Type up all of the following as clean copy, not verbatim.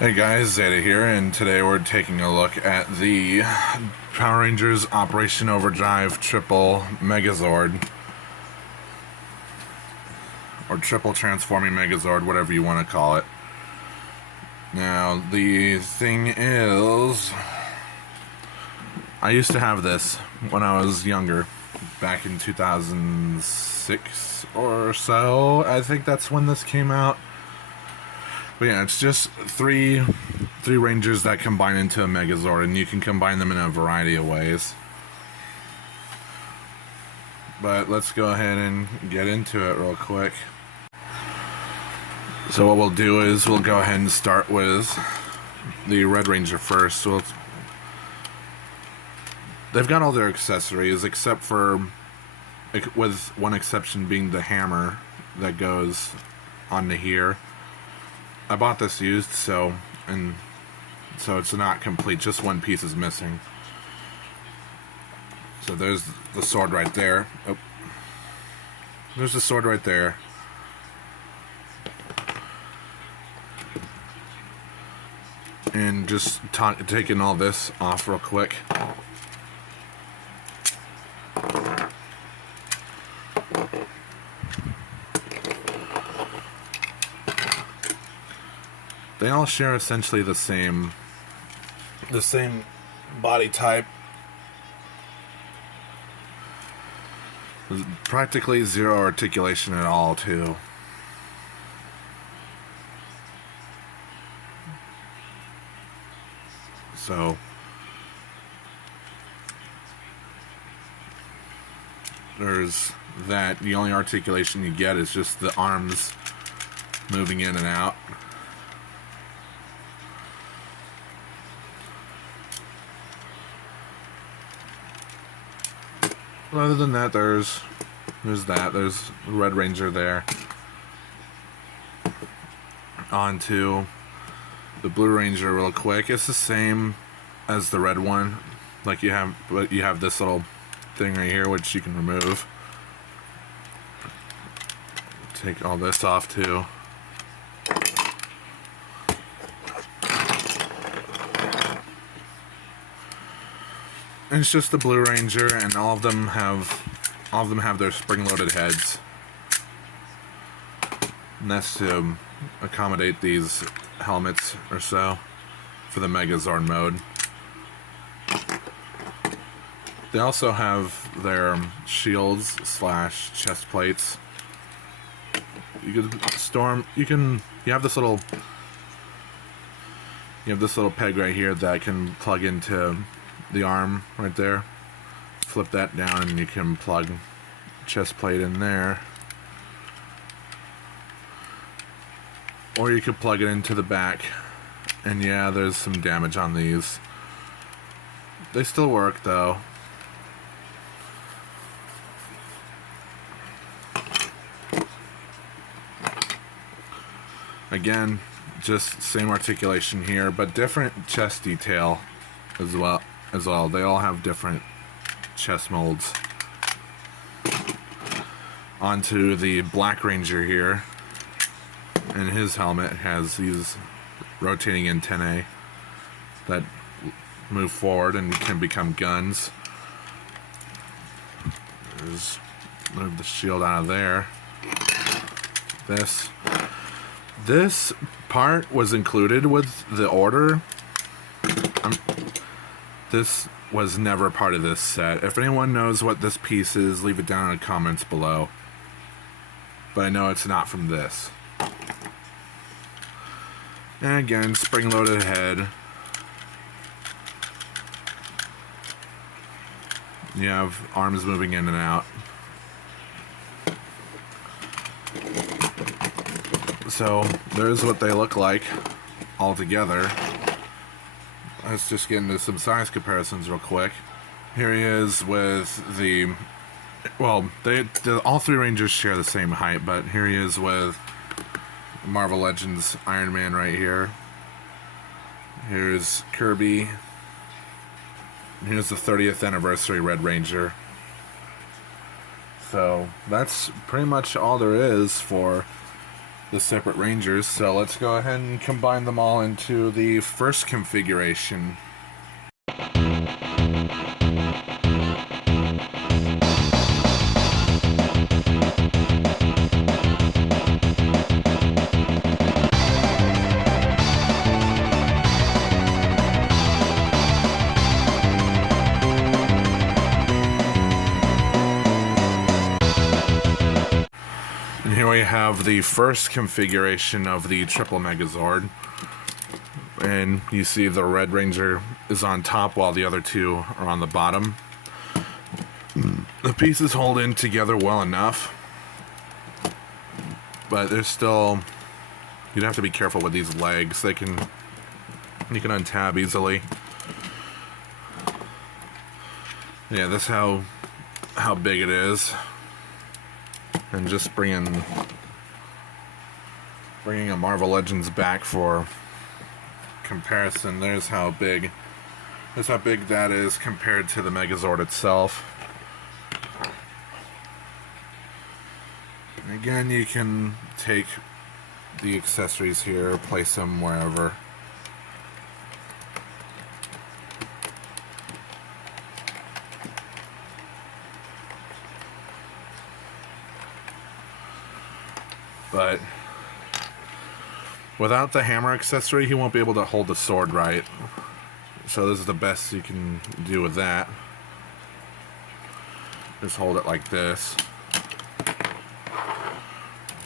Hey guys, Zeta here, and today we're taking a look at the Power Rangers Operation Overdrive Triple Megazord. Or Triple Transforming Megazord, whatever you want to call it. Now, the thing is, I used to have this when I was younger, back in 2006 or so. I think that's when this came out. But yeah, it's just three Rangers that combine into a Megazord, and you can combine them in a variety of ways. But let's go ahead and get into it real quick. So what we'll do is we'll go ahead and start with the Red Ranger first. So they've got all their accessories except for, with one exception being the hammer that goes onto here. I bought this used, so it's not complete. Just one piece is missing. So there's the sword right there. Oh, there's the sword right there. And just taking all this off real quick. They all share essentially the same body type. There's practically zero articulation at all, too. So there's that. The only articulation you get is just the arms moving in and out. Other than that, there's Red Ranger there. On to the Blue Ranger real quick. It's the same as the red one. But you have this little thing right here which you can remove. Take all this off too. And it's just the Blue Ranger, and all of them have their spring-loaded heads. And that's to accommodate these helmets or so for the Megazord mode. They also have their shields / chest plates. You have this little peg right here that can plug into the arm right there. Flip that down and you can plug chest plate in there, or you could plug it into the back. And yeah, there's some damage on these. They still work though. Again, just same articulation here, but different chest detail as well. They all have different chest molds. Onto the Black Ranger here, and his helmet has these rotating antennae that move forward and can become guns. Move the shield out of there. This part was included with the order. This was never part of this set. If anyone knows what this piece is, leave it down in the comments below. But I know it's not from this. And again, spring-loaded head. You have arms moving in and out. So, there's what they look like all together. Let's just get into some size comparisons real quick. Here he is with the... Well, all three Rangers share the same height, but here he is with Marvel Legends Iron Man right here. Here's Kirby. Here's the 30th anniversary Red Ranger. So, that's pretty much all there is for the separate Rangers. So let's go ahead and combine them all into the first configuration. And here we have the first configuration of the triple Megazord. And you see the Red Ranger is on top while the other two are on the bottom. The pieces hold in together well enough, but there's still, you'd have to be careful with these legs. You can untab easily. Yeah, that's how big it is. And just bringing a Marvel Legends back for comparison, there's how big that is compared to the Megazord itself. And again, you can take the accessories here, place them wherever. But without the hammer accessory, he won't be able to hold the sword right. So this is the best you can do with that. Just hold it like this.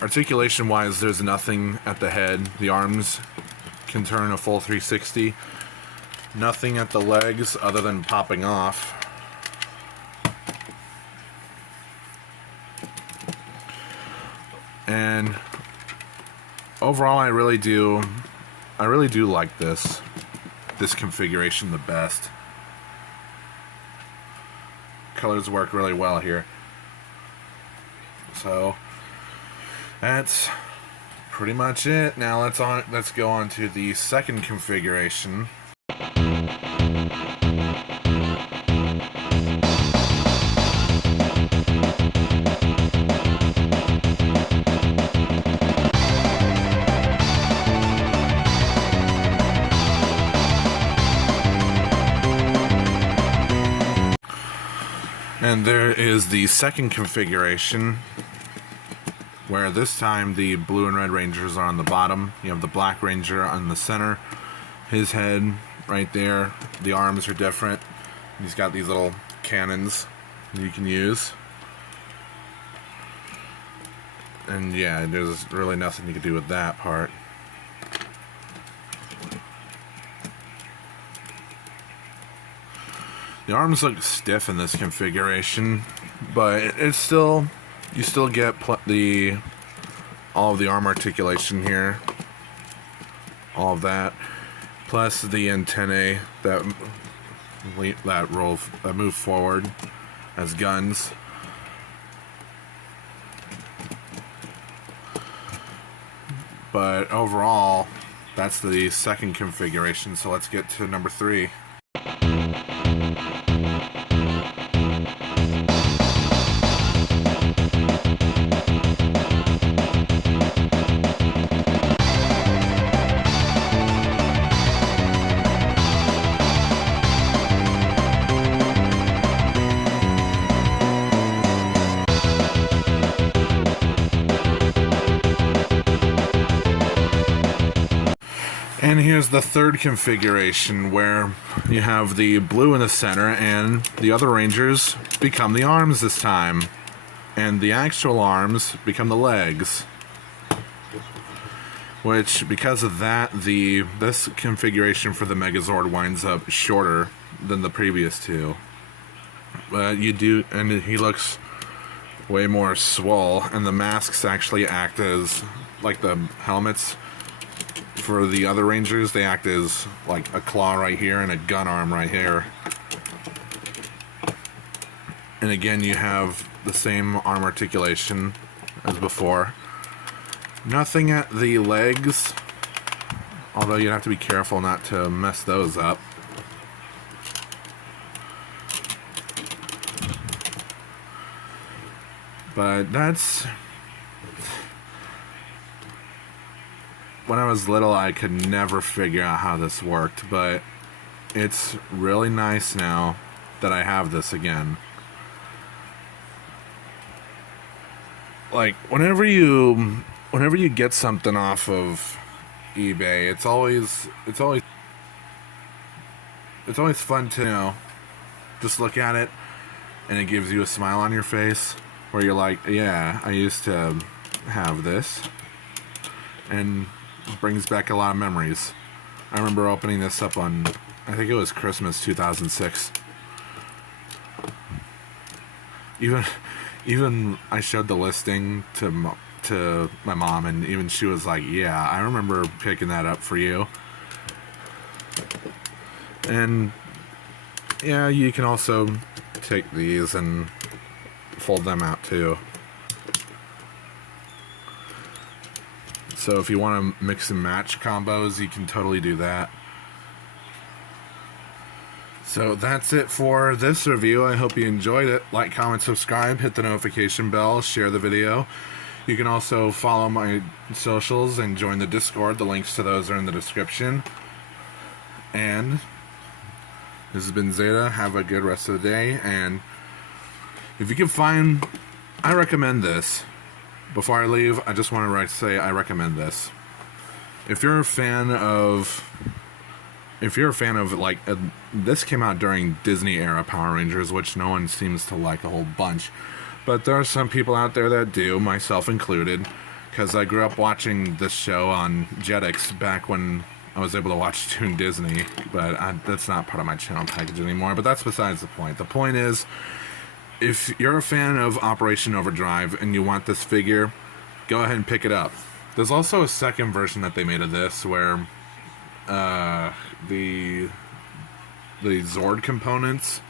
Articulation wise, there's nothing at the head. The arms can turn a full 360. Nothing at the legs other than popping off. And overall, I really do like this configuration the best. Colors work really well here. So that's pretty much it. Now let's go on to the second configuration. And there is the second configuration, where this time the blue and red Rangers are on the bottom. You have the black Ranger on the center. His head right there. The arms are different. He's got these little cannons you can use. And yeah, there's really nothing you can do with that part. The arms look stiff in this configuration, but it's still, you still get all of the arm articulation here, all of that, plus the antennae that move forward as guns. But overall, that's the second configuration. So let's get to number 3. And here's the third configuration, where you have the blue in the center and the other Rangers become the arms this time. And the actual arms become the legs. Which, because of that, this configuration for the Megazord winds up shorter than the previous two. But and he looks way more swole, and the masks actually act as, like the helmets for the other Rangers, they act as like a claw right here and a gun arm right here. And again, you have the same arm articulation as before. Nothing at the legs, although you have to be careful not to mess those up. But when I was little, I could never figure out how this worked, but it's really nice now that I have this again. Like, whenever you get something off of eBay, it's always fun to, you know, just look at it and it gives you a smile on your face where you're like, yeah, I used to have this, and it brings back a lot of memories. I remember opening this up on, I think it was Christmas 2006. Even I showed the listing to my mom, and even she was like, yeah, I remember picking that up for you. And yeah, you can also take these and fold them out too. So if you want to mix and match combos, you can totally do that. So that's it for this review. I hope you enjoyed it. Like, comment, subscribe, hit the notification bell, share the video. You can also follow my socials and join the Discord. The links to those are in the description. And this has been Zeta. Have a good rest of the day. And if you can find, I recommend this. Before I leave, I just want to say I recommend this. If you're a fan of like, this came out during Disney era Power Rangers, which no one seems to like a whole bunch, but there are some people out there that do, myself included, because I grew up watching this show on Jetix back when I was able to watch Toon Disney, but that's not part of my channel package anymore, but that's besides the point. The point is, if you're a fan of Operation Overdrive and you want this figure, go ahead and pick it up. There's also a second version that they made of this where the Zord components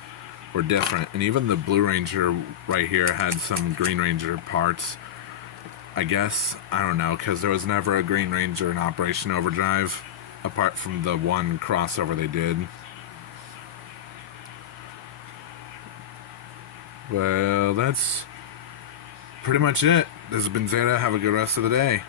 were different, and even the Blue Ranger right here had some Green Ranger parts. I guess, I don't know, because there was never a Green Ranger in Operation Overdrive apart from the one crossover they did. Well, that's pretty much it. This has been Zeta. Have a good rest of the day.